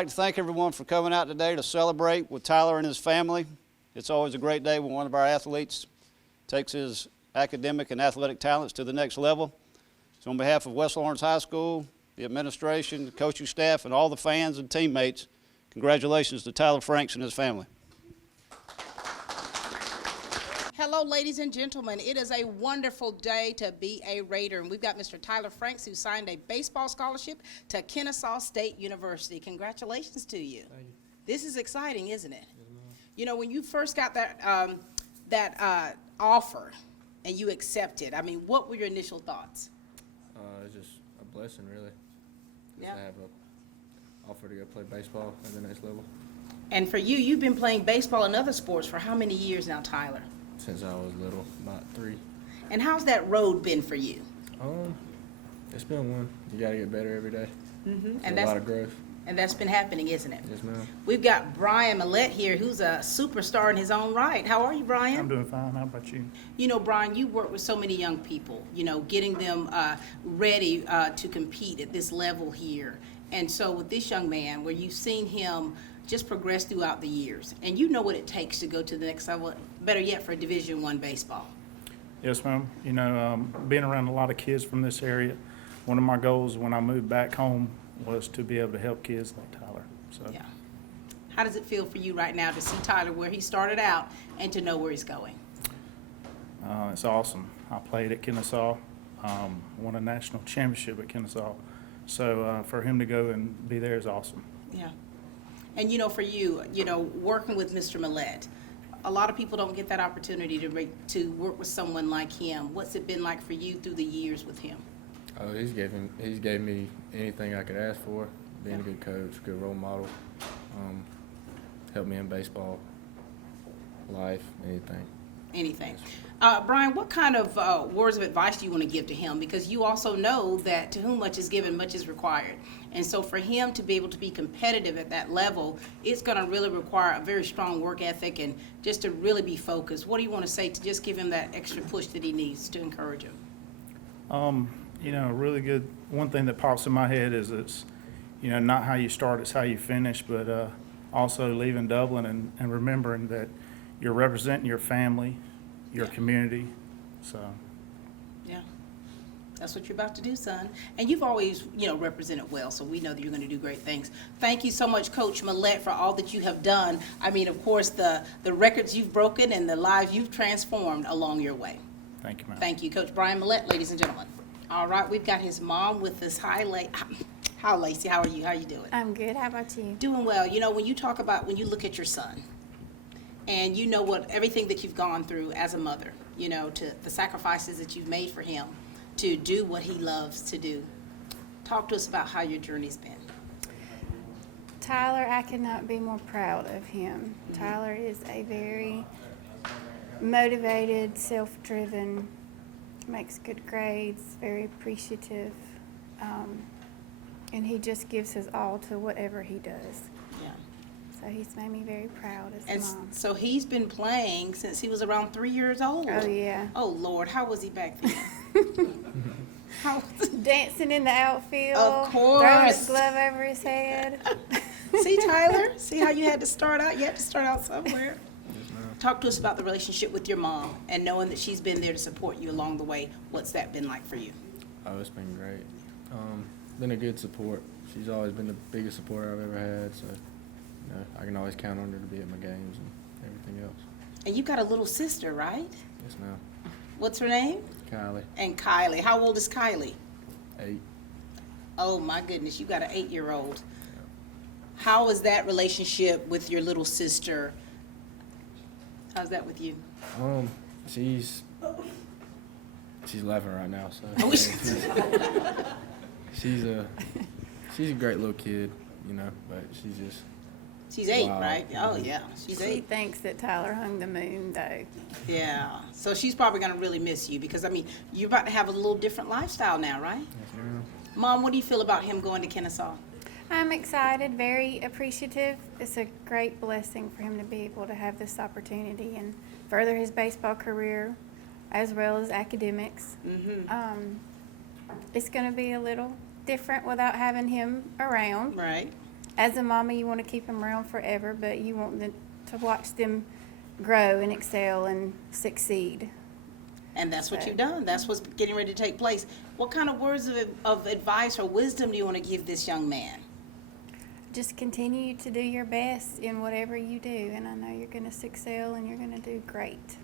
like to thank everyone for coming out today to celebrate with Tyler and his family. It's always a great day when one of our athletes takes his academic and athletic talents to the next level. So on behalf of West Lawrence High School, the administration, the coaching staff, and all the fans and teammates, congratulations to Tyler Franks and his family. Hello, ladies and gentlemen. It is a wonderful day to be a Raider, and we've got Mr. Tyler Franks, who signed a baseball scholarship to Kennesaw State University. Congratulations to you. Thank you. This is exciting, isn't it? Yes, ma'am. You know, when you first got that offer and you accepted, I mean, what were your initial thoughts? It's just a blessing, really. Just Yeah. to have an offer to go play baseball at the next level. And for you, you've been playing baseball and other sports for how many years now, Tyler? Since I was little, about 3. And how's that road been for you? It's been one. You got to get better every day. And A lot of growth. And that's been happening, isn't it? Yes, ma'am. We've got Brian Millette here, who's a superstar in his own right. How are you, Brian? I'm doing fine. How about you? You know, Brian, you work with so many young people, you know, getting them ready to compete at this level here. And so with this young man, where you've seen him just progress throughout the years, and you know what it takes to go to the next level, better yet for Division I baseball. Yes, ma'am. You know, being around a lot of kids from this area, one of my goals when I moved back home was to be able to help kids like Tyler. So Yeah. How does it feel for you right now to see Tyler where he started out and to know where he's going? It's awesome. I played at Kennesaw, won a national championship at Kennesaw. So for him to go and be there is awesome. Yeah. And, you know, for you, you know, working with Mr. Millette, a lot of people don't get that opportunity to work with someone like him. What's it been like for you through the years with him? Oh, he's gave me anything I could ask for. Being a good coach, good role model, helped me in baseball, life, anything. Anything. Brian, what kind of words of advice do you want to give to him? Because you also know that to whom much is given, much is required. And so for him to be able to be competitive at that level, it's going to really require a very strong work ethic and just to really be focused. What do you want to say to just give him that extra push that he needs to encourage him? You know, really good. One thing that pops in my head is it's, you know, not how you start, it's how you finish, but also leaving Dublin and remembering that you're representing your family, your community. So Yeah. That's what you're about to do, son. And you've always, you know, represented well, so we know that you're going to do great things. Thank you so much, Coach Millette, for all that you have done. I mean, of course, the records you've broken and the lives you've transformed along your way. thank you, ma'am. Thank you, Coach Brian Millette, ladies and gentlemen. All right, we've got his mom with us. Hi, Lacey. How are you? How are you doing? I'm good. How about you? Doing well. You know, when you look at your son, and you know what everything that you've gone through as a mother, you know, to the sacrifices that you've made for him to do what he loves to do. Talk to us about how your journey's been. Tyler, I could not be more proud of him. Tyler is a very motivated, self-driven, makes good grades, very appreciative, and he just gives his all to whatever he does. Yeah. So he's made me very proud as a And mom. so he's been playing since he was around 3 years old. Oh, yeah. Oh, Lord, how was he back then? How Dancing in the outfield. Of Throwing course. his glove over his head. See, Tyler? See how you had to start out? You had to start out somewhere. Yes, ma'am. Talk to us about the relationship with your mom and knowing that she's been there to support you along the way. What's that been like for you? Oh, it's been great. Been a good support. She's always been the biggest supporter I've ever had, so you know, I can always count on her to be at my games and everything else. And you've got a little sister, right? Yes, ma'am. What's her name? Kylie, And Kylie. How old is Kylie? 8. Oh, my goodness. You got an 8-year-old. How is that relationship with your little sister? How's that with you? She's laughing right now, so Oh, she's a great little kid, you know, but She's 8, Wow. right? Oh, yeah. She's She 8. thinks that Tyler hung the moon, though. Yeah. So she's probably going to really miss you because, I mean, you're about to have a little different lifestyle now, right? yes, ma'am. Mom, what do you feel about him going to Kennesaw? I'm excited, very appreciative. It's a great blessing for him to be able to have this opportunity and further his baseball career as well as academics. Mm-hmm. It's going to be a little different without having him around. Right. as a mama, you want to keep them around forever, but you want to watch them grow and excel and succeed. And that's what you've done. That's what's getting ready to take place. What kind of words of advice or wisdom do you want to give this young man? Just continue to do your best in whatever you do, and I know you're going to excel and you're going to do great.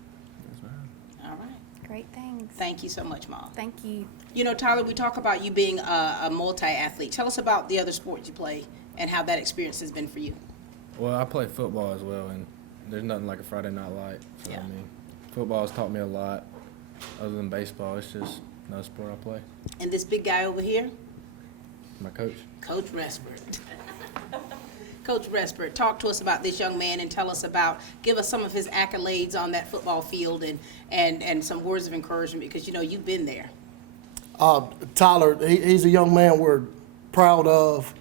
All right. Great things. Thank you so much, Mom. Thank you. You know, Tyler, we talk about you being a multi-athlete. Tell us about the other sports you play and how that experience has been for you. Well, I play football as well, and there's nothing like a Friday night light. So, Yeah. I mean, football has taught me a lot. Other than baseball, it's just another sport I play. And this big guy over here, My coach. Coach Respert. Coach Respert, talk to us about this young man and give us some of his accolades on that football field and some words of encouragement, because, you know, you've been there. Tyler, he's a young man we're proud of.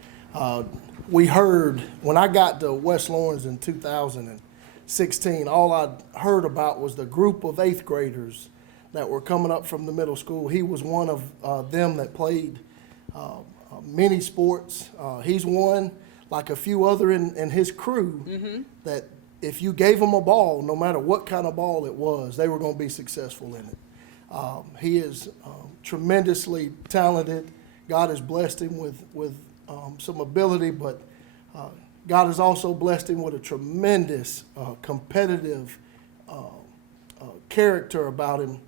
We heard, when I got to West Lawrence in 2016, all I'd heard about was the group of 8th graders that were coming up from the middle school. He was one of them that played many sports. He's one, like a few other in his crew, that if you gave them a ball, no matter what kind of ball it was, they were going to be successful in it. He is tremendously talented. God has blessed him with some ability, but God has also blessed him with a tremendous competitive character about him,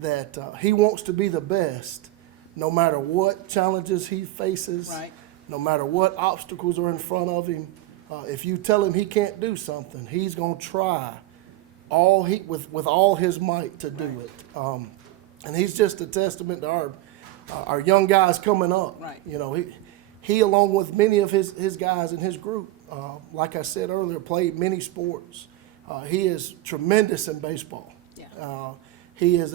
that he wants to be the best no matter what challenges he faces, Right. no matter what obstacles are in front of him. If you tell him he can't do something, he's going to try with all his might to do it. And he's just a testament to our young guys coming up. Right. You know, he along with many of his guys in his group, like I said earlier, played many sports. He is tremendous in baseball. Yeah. He is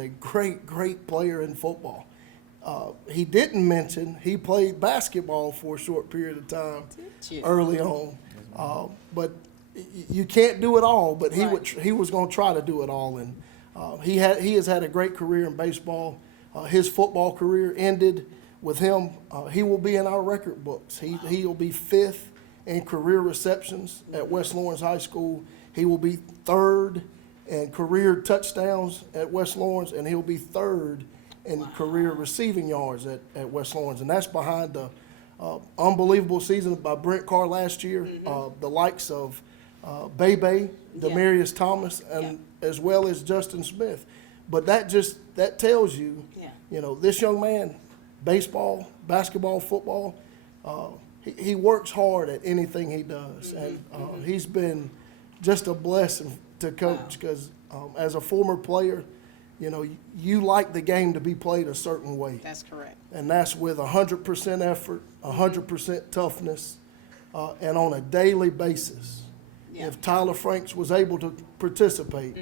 a great player in football. He didn't mention he played basketball for a short period of time you? early on. But you can't do it all, but Right. he was going to try to do it all. And he has had a great career in baseball. His football career ended with him. He will be in our record books. He'll be 5th in career receptions at West Lawrence High School. He will be 3rd in career touchdowns at West Lawrence, and he'll be 3rd in career receiving yards at West Lawrence. And that's behind the unbelievable season by Brent Carr last year, the likes of Bebe, Demarius Thomas, and as well as Justin Smith. But that tells you, you know, this young man, baseball, basketball, football, he works hard at anything he does. And he's been just a blessing to coach, because as a former player, you know, you like the game to be played a certain way. That's correct. And that's with 100% effort, 100% toughness, and on a daily basis. Yeah. If Tyler Franks was able to participate,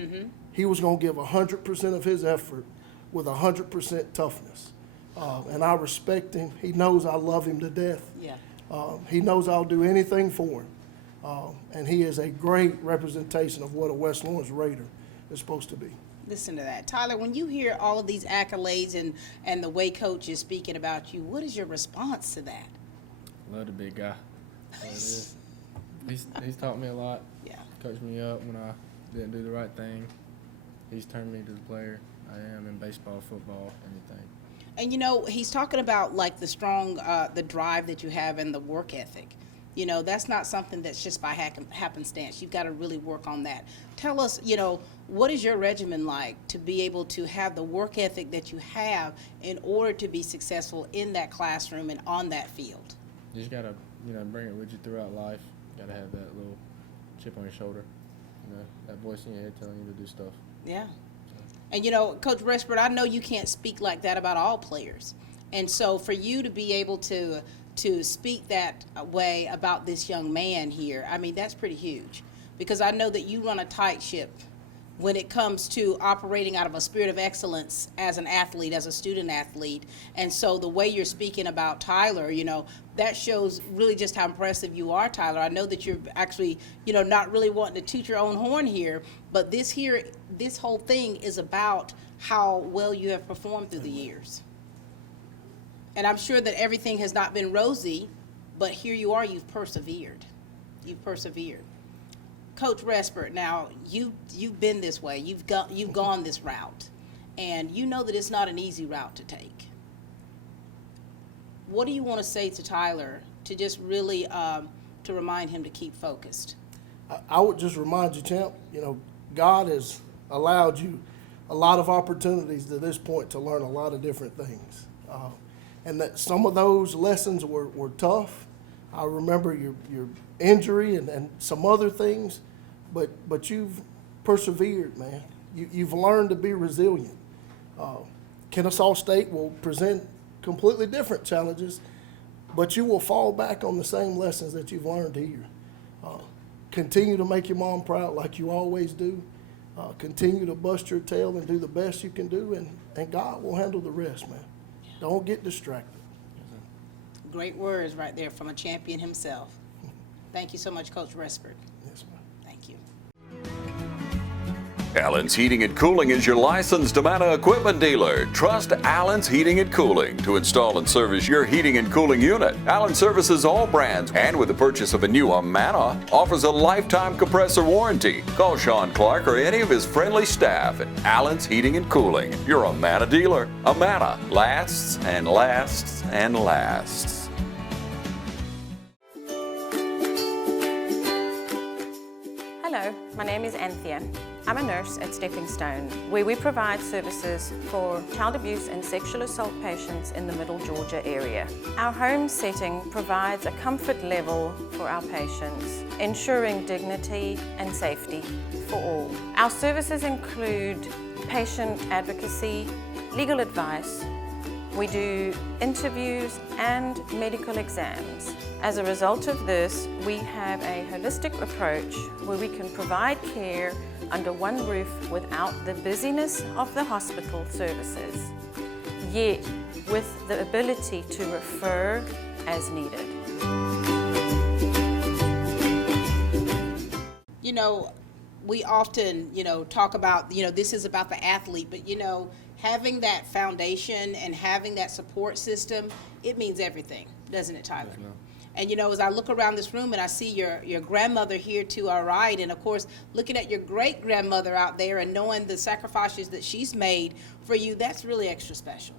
he was going to give 100% of his effort with 100% toughness. And I respect him. He knows I love him to death. Yeah. He knows I'll do anything for him. And he is a great representation of what a West Lawrence Raider is supposed to be. Listen to that. Tyler, when you hear all of these accolades and the way Coach is speaking about you, what is your response to that? Love the big guy. That it is. He's taught me a lot. Yeah. Coached me up when I didn't do the right thing. He's turned me to the player I am in baseball, football, anything. And, you know, he's talking about, like, the strong, the drive that you have and the work ethic. You know, that's not something that's just by happenstance. You've got to really work on that. Tell us, you know, what is your regimen like to be able to have the work ethic that you have in order to be successful in that classroom and on that field? You just got to, you know, bring it with you throughout life. You got to have that little chip on your shoulder, you know, that voice in your head telling you to do stuff. Yeah. And, you know, Coach Respert, I know you can't speak like that about all players. And so for you to be able to speak that way about this young man here, I mean, that's pretty huge. Because I know that you run a tight ship when it comes to operating out of a spirit of excellence as an athlete, as a student athlete. And so the way you're speaking about Tyler, you know, that shows really just how impressive you are, Tyler. I know that you're actually, you know, not really wanting to toot your own horn here, but this whole thing is about how well you have performed through the years. And I'm sure that everything has not been rosy, but here you are, you've persevered. You've persevered. Coach Respert, now you've been this way. You've gone this route, and you know that it's not an easy route to take. What do you want to say to Tyler to just really to remind him to keep focused? I would just remind you, champ, God has allowed you a lot of opportunities to this point to learn a lot of different things. And that some of those lessons were tough. I remember your injury and some other things, but you've persevered, man. You've learned to be resilient. Kennesaw State will present completely different challenges, but you will fall back on the same lessons that you've learned here. Continue to make your mom proud like you always do. Continue to bust your tail and do the best you can do, and God will handle the rest, man. Don't get distracted. Great words right there from a champion himself. Thank you so much, Coach Respert. Yes, ma'am. Thank you. Allen's Heating and Cooling is your licensed Amana equipment dealer. Trust Allen's Heating and Cooling to install and service your heating and cooling unit. Allen services all brands, and with the purchase of a new Amana, offers a lifetime compressor warranty. Call Sean Clark or any of his friendly staff at Allen's Heating and Cooling, your Amana dealer. Amana lasts and lasts and lasts. Hello, my name is Anthea. I'm a nurse at Stepping Stone, where we provide services for child abuse and sexual assault patients in the Middle Georgia area. Our home setting provides a comfort level for our patients, ensuring dignity and safety for all. Our services include patient advocacy, legal advice. We do interviews and medical exams. As a result of this, we have a holistic approach where we can provide care under one roof without the busyness of the hospital services, yet with the ability to refer as needed. We often, talk about, this is about the athlete, but, having that foundation and having that support system, it means everything, doesn't it, Tyler? Yes, ma'am. And as I look around this room and I see your grandmother here to our right, and of course, looking at your great-grandmother out there and knowing the sacrifices that she's made for you, that's really extra special.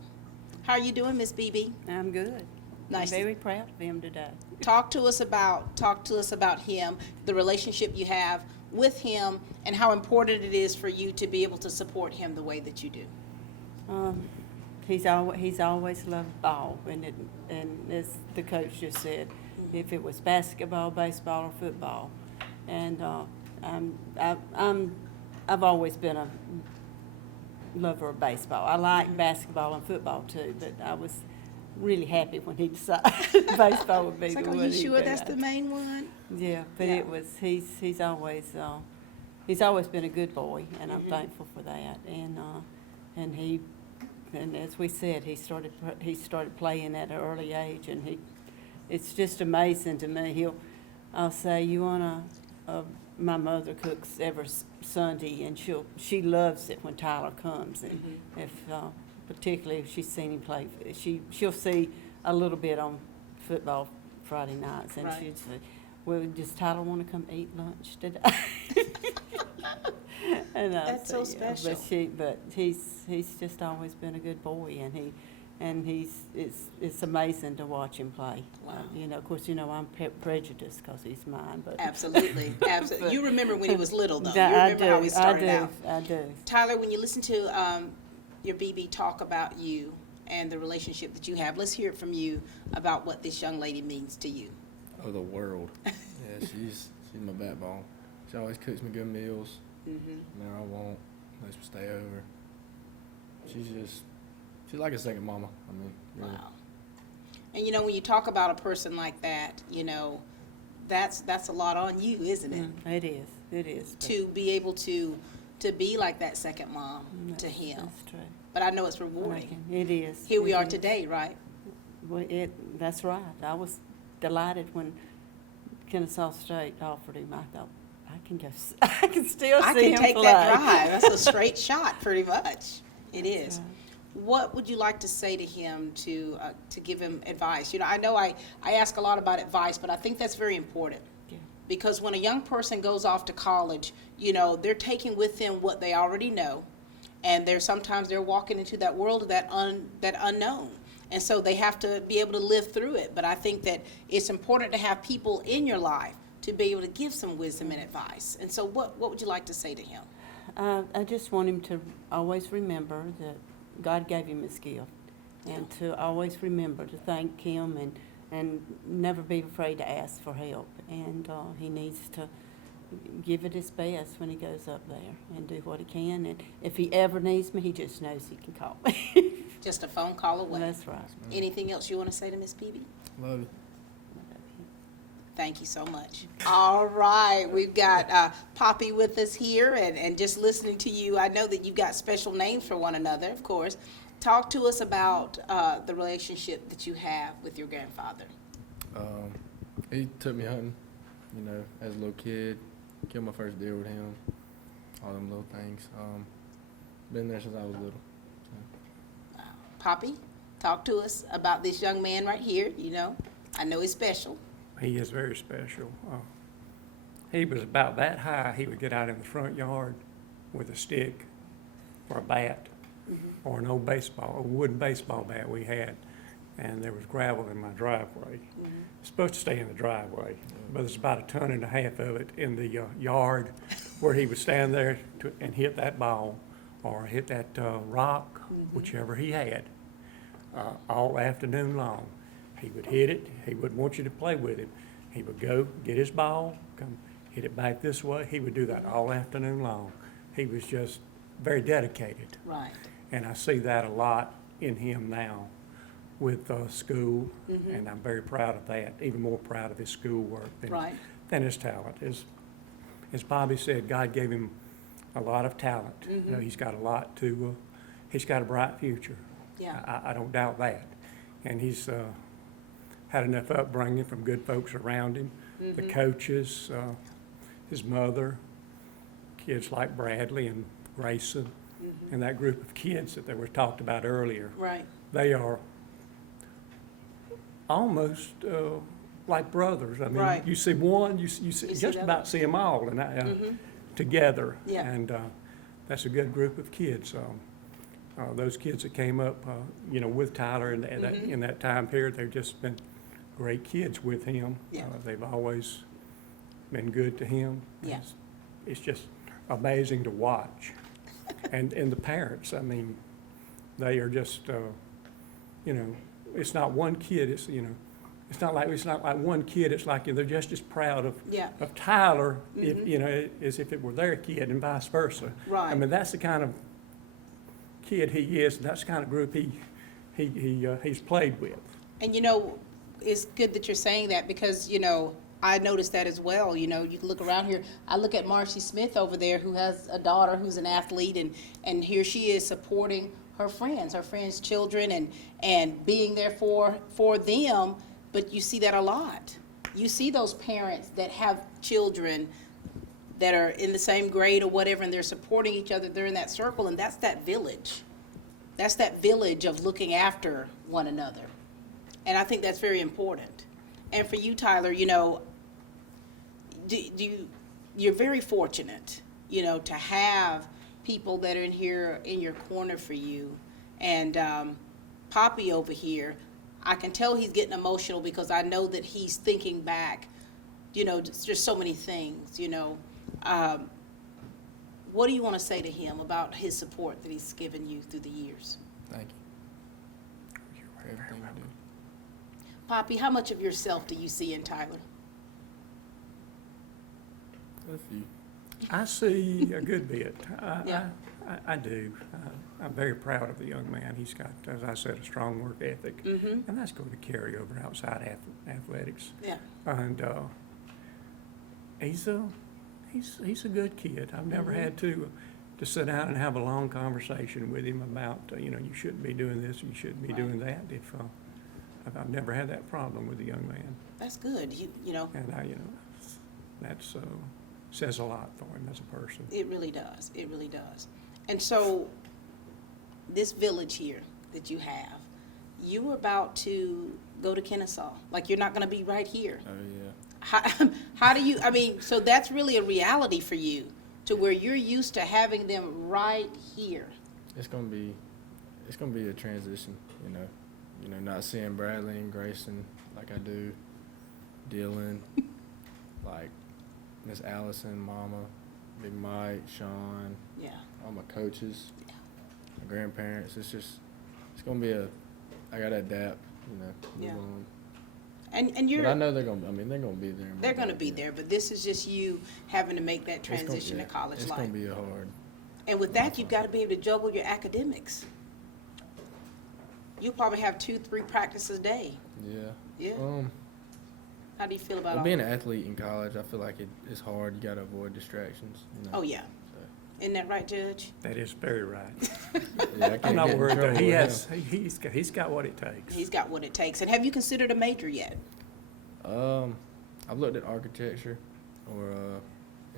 How are you doing, Miss BB? I'm good. Nice. I'm very proud of him today. Talk to us about him, the relationship you have with him, and how important it is for you to be able to support him the way that you do. He's always loved ball, and as the coach just said, if it was basketball, baseball, or football, and I've always been a lover of baseball. I like basketball and football too, but I was really happy when he decided baseball would be It's like, the are one. you he sure did. that's the main one? Yeah, but Yeah. it was he's always been a good boy, and I'm thankful for that. And as we said, he started playing at an early age, and it's just amazing to me. I'll say, you wanna, my mother cooks every Sunday, and she loves it when Tyler comes, and if particularly if she's seen him play, she'll see a little bit on football Friday nights, and Right. she'd say, well, does Tyler want to come eat lunch today? And I That's so say, yeah, special. but he's just always been a good boy, and it's amazing to watch him play. Wow. Of course, I'm prejudiced because he's mine, but Absolutely, absolutely. You remember when he was little, though. You I remember how he started out. I do. Tyler, when you listen to your BB talk about you and the relationship that you have, let's hear it from you about what this young lady means to you. Oh, the world. Yeah, she's my backbone. She always cooks me good meals. Whenever I want, lets me stay over. She's like a second mama. I mean, really. Wow. And when you talk about a person like that, that's a lot on you, isn't it? It is. To be able to be like that second mom to him. That's true. But I know it's rewarding. It is. Here we It are is. today, right? Well, that's right. I was delighted when Kennesaw State offered him. I thought, I can still I see can him take play. that drive. That's a straight shot, pretty much. It is. right. what would you like to say to him to give him advice? You know I ask a lot about advice, but I think that's very important. Yeah. Because when a young person goes off to college, you know, they're taking with them what they already know, and sometimes they're walking into that world of that unknown. And so they have to be able to live through it. But I think that it's important to have people in your life to be able to give some wisdom and advice. And so what would you like to say to him? I just want him to always remember that God gave him his gift, and to always remember to thank him and never be afraid to ask for help. And he needs to give it his best when he goes up there and do what he can. And if he ever needs me, he just knows he can call me. Just a phone call away. That's right. Anything else you want to say to Miss Beebe? Love it. Thank you so much. All right, we've got Poppy with us here, and just listening to you, I know that you've got special names for one another, of course. Talk to us about the relationship that you have with your grandfather. He took me hunting, you know, as a little kid. Killed my first deer with him. All them little things. Been there since I was little. So. Poppy, talk to us about this young man right here. You know, I know he's special. He is very special. He was about that high. He would get out in the front yard with a stick or a bat or an old a wooden baseball bat we had, and there was gravel in my driveway. It's supposed to stay in the driveway, but there's about 1.5 tons of it in the yard where he would stand there and hit that ball or hit that rock, whichever he had, all afternoon long. He would hit it. He wouldn't want you to play with him. He would go get his ball, come hit it back this way. He would do that all afternoon long. He was just very dedicated. Right. And I see that a lot in him now with school, and I'm very proud of that, even more proud of his schoolwork than his talent. As Bobby said, God gave him a lot of talent. You know, he's got a lot to, he's got a bright future. Yeah. I don't doubt that. And he's had enough upbringing from good folks around him, the coaches, his mother, kids like Bradley and Grayson, and that group of kids that they were talked about earlier. Right. They are almost like brothers. I mean, Right. you see one, you see see just the about other. see them all and together. Yeah. And that's a good group of kids. Those kids that came up, you know, with Tyler in that time period, they've just been great kids with him. Yeah. They've always been good to him. Yeah. It's just amazing to watch. And the parents, I mean, they are just, you know, it's not one kid, it's, you know, it's not like one kid, it's like they're just as proud of Tyler, if, you know, as if it were their kid and vice versa. Right. I mean, that's the kind of kid he is, and that's the kind of group he's played with. And you know, it's good that you're saying that because, you know, I noticed that as well. You know, you can look around here. I look at Marcy Smith over there who has a daughter who's an athlete, and here she is supporting her friends' children and being there for them. But you see that a lot. You see those parents that have children that are in the same grade or whatever, and they're supporting each other. They're in that circle, and that's that village. That's that village of looking after one another. And I think that's very important. And for you, Tyler, you know, you're very fortunate, you know, to have people that are in here in your corner for you. And Poppy over here, I can tell he's getting emotional because I know that he's thinking back, you know, just so many things, you know. What do you want to say to him about his support that he's given you through the years? Thank you for everything you do. Poppy, how much of yourself do you see in Tyler? A few. I see a good bit. Yeah. I do. I'm very proud of the young man. He's got, as I said, a strong work ethic, and that's going to carry over outside athletics. Yeah. And he's a good kid. I've never had to sit down and have a long conversation with him about, you know, you shouldn't be doing this, you shouldn't be doing that. If I've never had that problem with a young man. That's good. You know. And you know, that's says a lot for him as a person. It really does. It really does. And so this village here that you have, you were about to go to Kennesaw. Like, you're not going to be right here. Oh, yeah. How do you, I mean, so that's really a reality for you, to where you're used to having them right here. It's gonna be a transition, you know. Not seeing Bradley and Grayson like I do, Dylan, like Miss Allison, Mama, Big Mike, Sean, Yeah. all my coaches, Yeah. my grandparents. It's gonna be I gotta adapt, you know, move Yeah. on. And you're, But I know they're gonna be there. they're going to be there, but this is just you having to make that It's gonna- transition yeah, to college it's life. gonna be a hard. And with that, you've got to be able to juggle your academics. You'll probably have 2-3 practices a day. Yeah. Yeah. How do you feel about Well, all being that? an athlete in college, I feel like it's hard. You gotta avoid distractions. You know? Oh, yeah. So, Isn't that right, Judge? That is very right. yeah, I can't I'm not get in worried, though. trouble He with has, he's got what it takes. He's got what it takes. And have you considered a major yet? him. I've looked at architecture or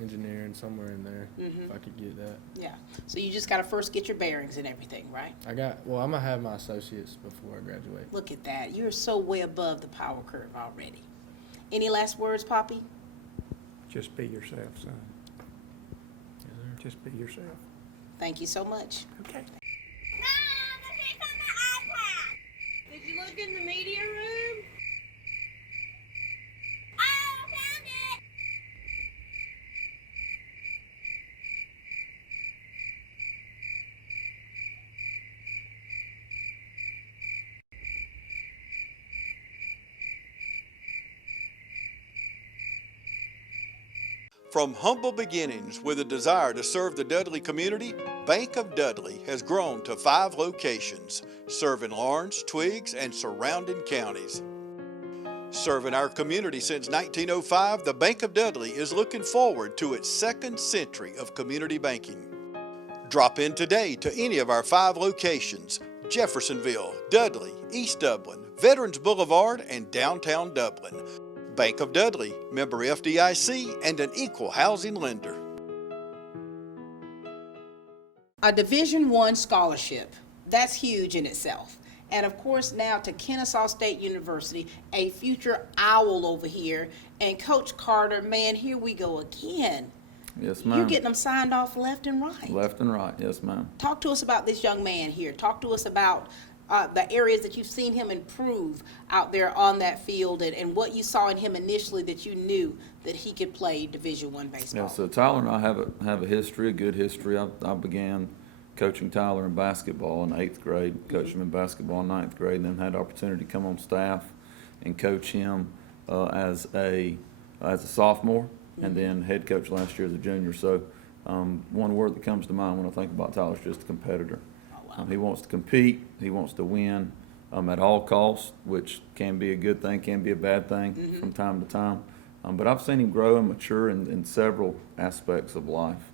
engineering, somewhere in there, if I could get that. Yeah. So you just got to first get your bearings and everything, right? I'm gonna have my associates before I graduate. Look at that. You're so way above the power curve already. Any last words, Poppy? Just be yourself, son. Yes, sir. Just be yourself. Thank you so much. Okay. Did you look in the media room? From humble beginnings with a desire to serve the Dudley community, Bank of Dudley has grown to 5 locations, serving Lawrence, Twiggs, and surrounding counties. Serving our community since 1905, the Bank of Dudley is looking forward to its 2nd century of community banking. Drop in today to any of our 5 locations: Jeffersonville, Dudley, East Dublin, Veterans Boulevard, and downtown Dublin. Bank of Dudley, member FDIC, and an equal housing lender. A Division I scholarship. That's huge in itself. And of course, now to Kennesaw State University, a future owl over here. And Coach Carter, man, here we go again. Yes, You're ma'am. getting them signed off left and right. Left and right, yes, ma'am. Talk to us about this young man here. Talk to us about the areas that you've seen him improve out there on that field, and what you saw in him initially that you knew that he could play Division I baseball. Yeah, so Tyler and I have a history, a good history. I began coaching Tyler in basketball in 8th grade, coached him in basketball in 9th grade, and then had the opportunity to come on staff and coach him as a sophomore, and then head coach last year as a junior. So one word that comes to mind when I think about Tyler is just a competitor. He wants to compete, he wants to win at all costs, which can be a good thing, can be a bad thing from time to time. But I've seen him grow and mature in several aspects of life.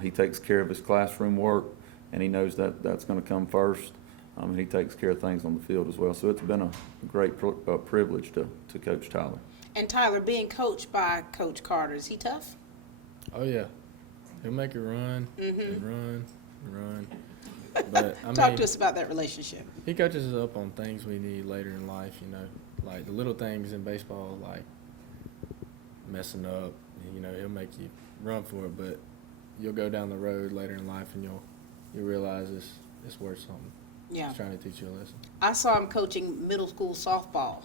He takes care of his classroom work, and he knows that that's going to come first. And he takes care of things on the field as well. So it's been a great privilege to coach Tyler. And Tyler, being coached by Coach Carter, is he tough? Oh yeah, he'll make it run and run and run. But I Talk mean, to us about that relationship. he coaches us up on things we need later in life. You know, like the little things in baseball, like messing up. You know, he'll make you run for it, but you'll go down the road later in life and you'll realize it's worth something. Yeah. He's trying to teach you a lesson. I saw him coaching middle school softball,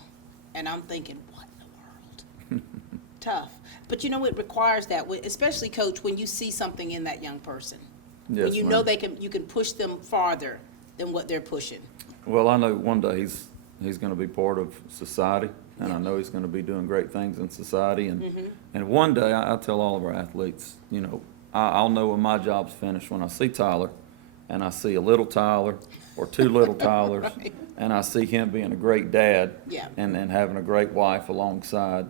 and I'm thinking, what in the world? Tough. But you know, it requires that, especially, Coach, when you see something in that young person. Yes, when you know ma'am. you can push them farther than what they're pushing. Well, I know one day he's going to be part of society, and I know he's going to be doing great things in society. And one day, I tell all of our athletes, you know, I'll know when my job's finished when I see Tyler, and I see a little Tyler or 2 little Tylers, Right. and I see him being a great dad Yeah. and having a great wife alongside.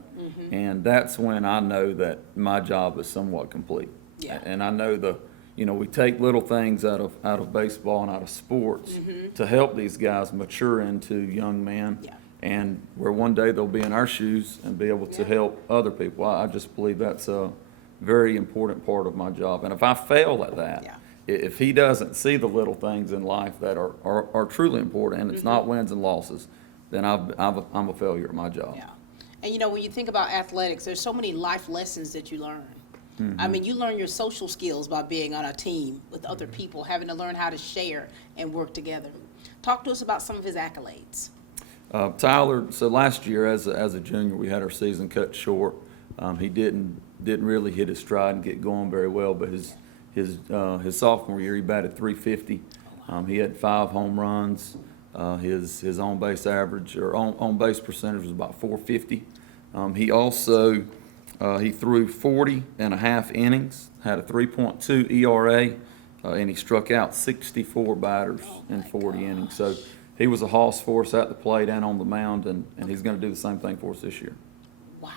And that's when I know that my job is somewhat complete. Yeah. And I know we take little things out of baseball and out of sports to help these guys mature into young men. Yeah. And where one day they'll be in our shoes and be able to Yeah. help other people. I just believe that's a very important part of my job. And if I fail at that, Yeah. if he doesn't see the little things in life that are truly important, and it's not wins and losses, then I'm a failure at my job. Yeah. And you know, when you think about athletics, there's so many life lessons that you learn. I mean, you learn your social skills by being on a team with other people, having to learn how to share and work together. Talk to us about some of his accolades. Tyler, so last year as a junior, we had our season cut short. He didn't really hit his stride and get going very well, but his sophomore year, he batted .350. He had 5 home runs. His on base average or on base percentage was about .450. He also he threw 40 and a half innings, had a 3.2 ERA, and he struck out 64 batters in 40 innings. So he was a hoss for us at the plate and on the mound, and he's going to do the same thing for us this year. Wow.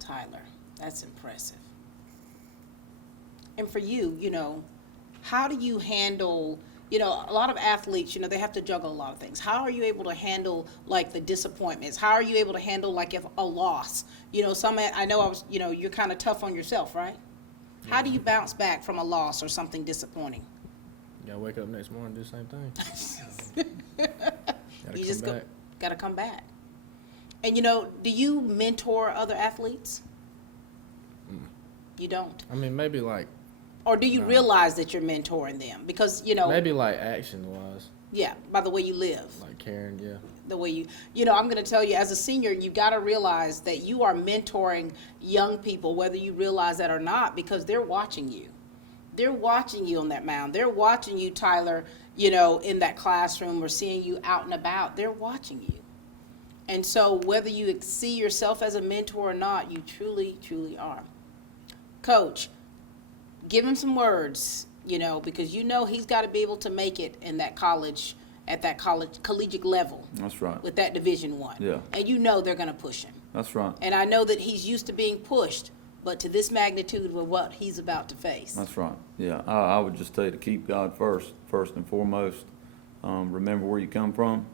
Tyler, that's impressive. And for you, you know, how do you handle, you know, a lot of athletes, you know, they have to juggle a lot of things. How are you able to handle, like, the disappointments? How are you able to handle, like, if a loss? You know, I know you know, you're kind of tough on yourself, right? How do you bounce back from a loss or something disappointing? You gotta wake up next morning and do the same thing. You just gotta come back. And, you know, do you mentor other athletes? You don't? I mean, maybe like, Or do you realize that you're mentoring them? Because, you know. maybe like action-wise, Yeah, by the way you live. like caring, yeah. The way you know, I'm going to tell you, as a senior, you got to realize that you are mentoring young people, whether you realize that or not, because they're watching you. They're watching you on that mound. They're watching you, Tyler, you know, in that classroom or seeing you out and about. They're watching you. And so whether you see yourself as a mentor or not, you truly, truly are. Coach, give him some words, you know, because you know he's got to be able to make it in that college, at that collegiate level. That's right. With that Division I. Yeah. And you know they're going to push him. That's right. And I know that he's used to being pushed, but to this magnitude with what he's about to face. That's right. Yeah, I would just tell you to keep God first and foremost. Remember where you come from.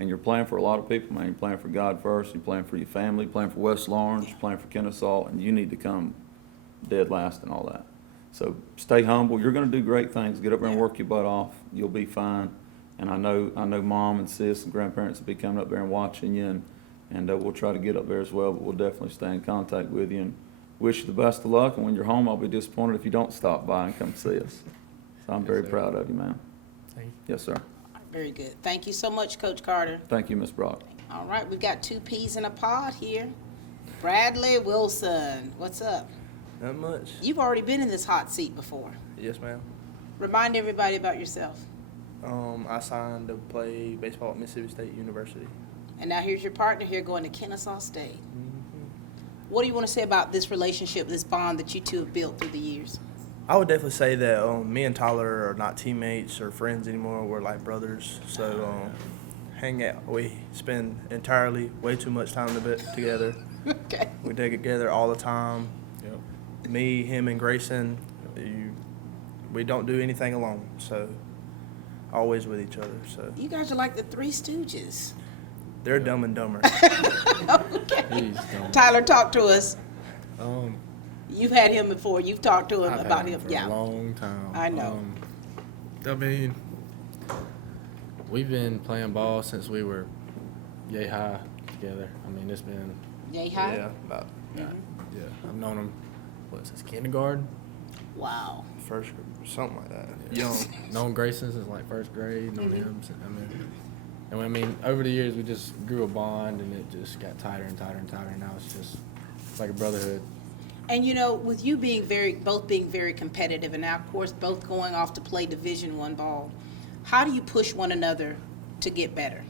And you're playing for a lot of people, man. You're playing for God first. You're playing for your family, playing for West Lawrence, playing for Kennesaw, and you need to come dead last and all that. So stay humble. You're going to do great things. Get up there and work your butt off. You'll be fine. And I know mom and sis and grandparents will be coming up there and watching you, and we'll try to get up there as well, but we'll definitely stay in contact with you and wish you the best of luck. And when you're home, I'll be disappointed if you don't stop by and come see us. So I'm very proud of you, man. Thank you. Yes, sir. Very good. Thank you so much, Coach Carter. Thank you, Ms. Brock. All right, we've got 2 peas in a pod here. Bradley Wilson, what's up? Not much. You've already been in this hot seat before. Yes, ma'am. Remind everybody about yourself. I signed to play baseball at Mississippi State University. And now here's your partner here going to Kennesaw State. What do you want to say about this relationship, this bond that you two have built through the years? I would definitely say that me and Tyler are not teammates or friends anymore. We're like brothers. So hang out. We spend entirely way too much time together. Okay. We take it together all the time. Yep. Me, him, and Grayson, we don't do anything alone. So always with each other. So You guys are like the Three Stooges. they're Dumb and Dumber. Okay. He's dumb. Tyler, talk to us. Um, You've had him before. You've talked to him I've about had him. for Yeah. a long time. I know. I mean, we've been playing ball since we were yay high together. I mean, it's been, Yay high? Yeah, about yeah, I've known him, since kindergarten? Wow. first, something like that. Young. Known Grayson since like first grade, known him since, I mean, over the years we just grew a bond and it just got tighter and tighter and tighter. Now it's like a brotherhood. And you know, with you being both being very competitive, and now of course both going off to play Division I ball, how do you push one another to get better?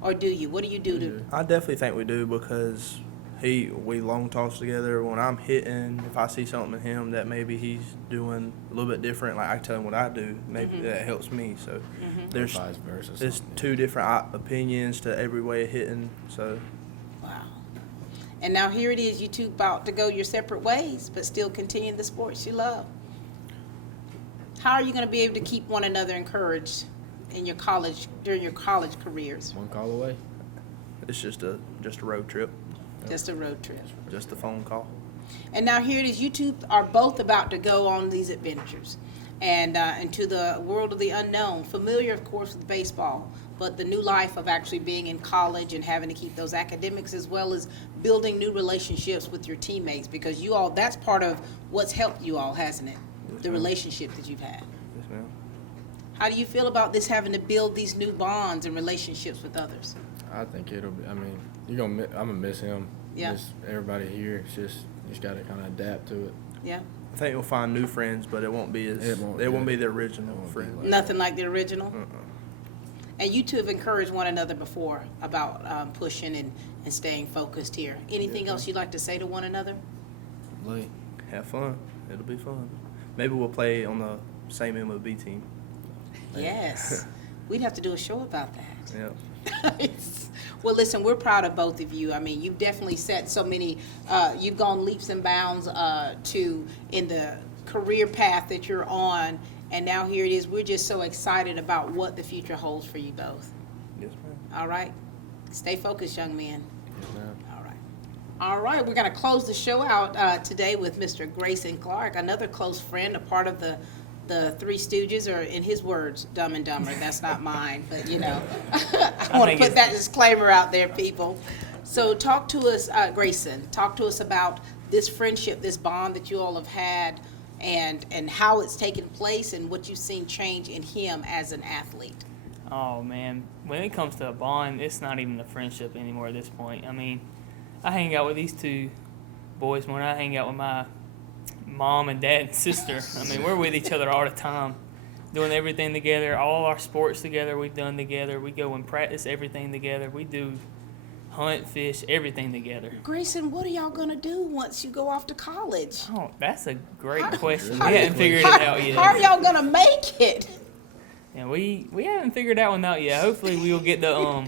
Or do you? What do you do to? I definitely think we do because we long toss together. When I'm hitting, if I see something in him that maybe he's doing a little bit different, like I tell him what I do, maybe that helps me. So there's Vice versa. there's two different opinions to every way of hitting. So Wow. And now here it is, you two about to go your separate ways, but still continue the sports you love. How are you going to be able to keep one another encouraged in your during your college careers? One call away. it's just a road trip, Just a road trip. just a phone call. And now here it is, you two are both about to go on these adventures and into the world of the unknown, familiar, of course, with baseball, but the new life of actually being in college and having to keep those academics as well as building new relationships with your teammates, because you all, that's part of what's helped you all, hasn't it? Yes, The ma'am. relationship that you've had. Yes, ma'am. How do you feel about this, having to build these new bonds and relationships with others? I think it'll be. I mean, I'm gonna miss him. Yeah. Miss everybody here. It's just you just gotta kind of adapt to it. Yeah? I think we'll find new friends, but it won't be as It won't be be- the original it won't be friend. like- Nothing like the original? Uh-uh. And you two have encouraged one another before about pushing and staying focused here. Anything else you'd like to say to one another? Lee. Have fun. It'll be fun. Maybe we'll play on the same MLB team. Yes. We'd have to do a show about that. Yeah. Well, listen, we're proud of both of you. I mean, you've definitely set so many, you've gone leaps and bounds in the career path that you're on. And now here it is. We're just so excited about what the future holds for you both. Yes, ma'am. All right? Stay focused, young man. Yes, ma'am. All right. All right, we're going to close the show out today with Mr. Grayson Clark, another close friend, a part of the Three Stooges, or in his words, Dumb and Dumber. That's not mine, but you know, I want to put that disclaimer out there, people. So talk to us, Grayson, talk to us about this friendship, this bond that you all have had, and how it's taken place and what you've seen change in him as an athlete. Oh man, when it comes to a bond, it's not even a friendship anymore at this point. I mean, I hang out with these two boys more than I hang out with my mom and dad and sister. I mean, we're with each other all the time, doing everything together, all our sports together we've done together. We go and practice everything together. We do hunt, fish, everything together. Grayson, what are y'all going to do once you go off to college? Oh, that's a great question. We haven't figured it out yet. How are y'all going to make it? Yeah, we haven't figured that one out yet. Hopefully we'll get to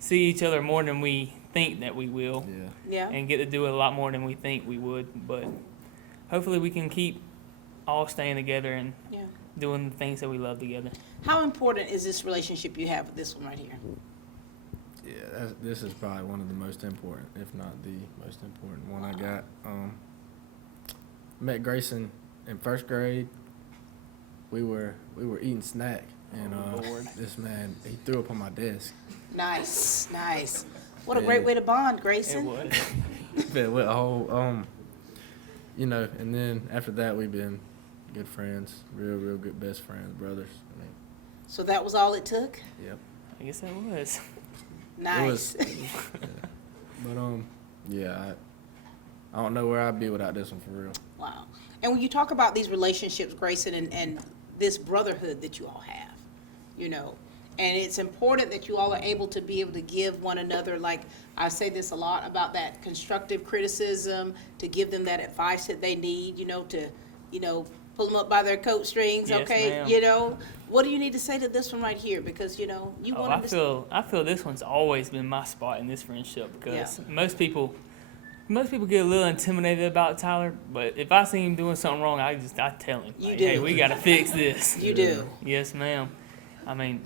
see each other more than we think that we will. Yeah. And get to do it a lot more than we think we would. But hopefully we can keep all staying together and doing the things that we love together. How important is this relationship you have with this one right here? Yeah, this is probably one of the most important, if not the most important one I got. Met Grayson in first grade. We were eating snack, and this man, he threw up on my desk. Nice, nice. What a great way to bond, Grayson. It was. It went whole, you know, and then after that we've been good friends, real good best friends, brothers. I mean, So that was all it took? yep. I guess that was. Nice. It was, but yeah, I don't know where I'd be without this one for real. Wow. And when you talk about these relationships, Grayson, and this brotherhood that you all have, you know, and it's important that you all are able to give one another, like I say this a lot about that constructive criticism, to give them that advice that they need, to, pull them up by their coat strings, Yes, okay? ma'am. What do you need to say to this one right here? Because, you want to... I feel this one's always been my spot in this friendship, because Yeah. most people get a little intimidated about Tyler, but if I see him doing something wrong, I tell him, You like, do. hey, we got to fix this. You do. Yes, ma'am. I mean,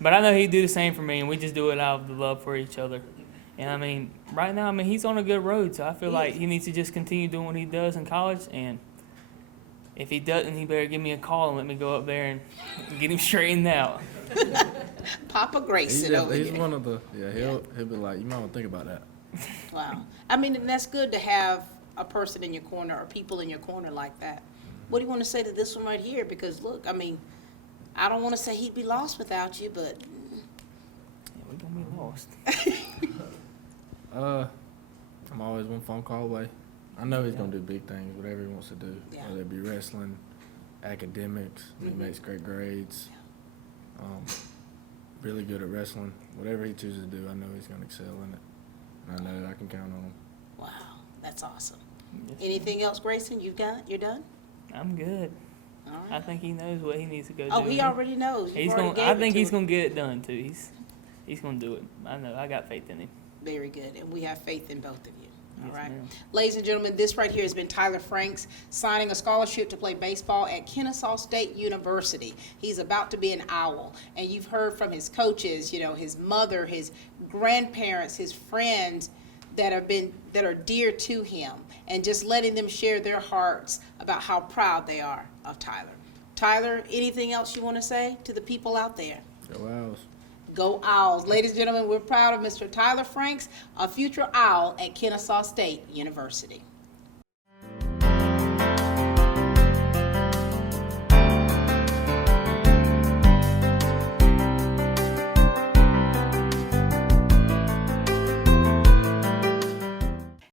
but I know he'd do the same for me, and we just do it out of the love for each other. And I mean, right now, he's on a good road, so I feel like he needs to just continue doing what he does in college, and if he doesn't, he better give me a call and let me go up there and get him straightened out. Papa Grayson over He's here. one of the, he'll be like, you might want to think about that. Wow. I mean, and that's good to have a person in your corner or people in your corner like that. What do you want to say to this one right here? Because, look, I mean, I don't want to say he'd be lost without you, but... Yeah, we're going to be lost. I'm always one phone call away. I know he's going to do big things, whatever he wants to do, Yeah. whether it be wrestling, academics. He makes great grades. Really good at wrestling. Whatever he chooses to do, I know he's going to excel in it. And I know I can count on him. Wow, that's awesome. Anything else, Grayson? You're done? I'm good. All I right. think he knows what he needs to go do. Oh, he already knows. You He's already gonna. gave I it think to he's him. gonna get it done too. He's gonna do it. I know. I got faith in him. Very good, and we have faith in both of you. All Yes, right. ma'am. Ladies and gentlemen, this right here has been Tyler Franks signing a scholarship to play baseball at Kennesaw State University. He's about to be an Owl, and you've heard from his coaches, his mother, his grandparents, his friends, that are dear to him, and just letting them share their hearts about how proud they are of Tyler. Tyler, anything else you want to say to the people out there? Go Owls. Go Owls. Ladies and gentlemen, we're proud of Mr. Tyler Franks, a future Owl at Kennesaw State University.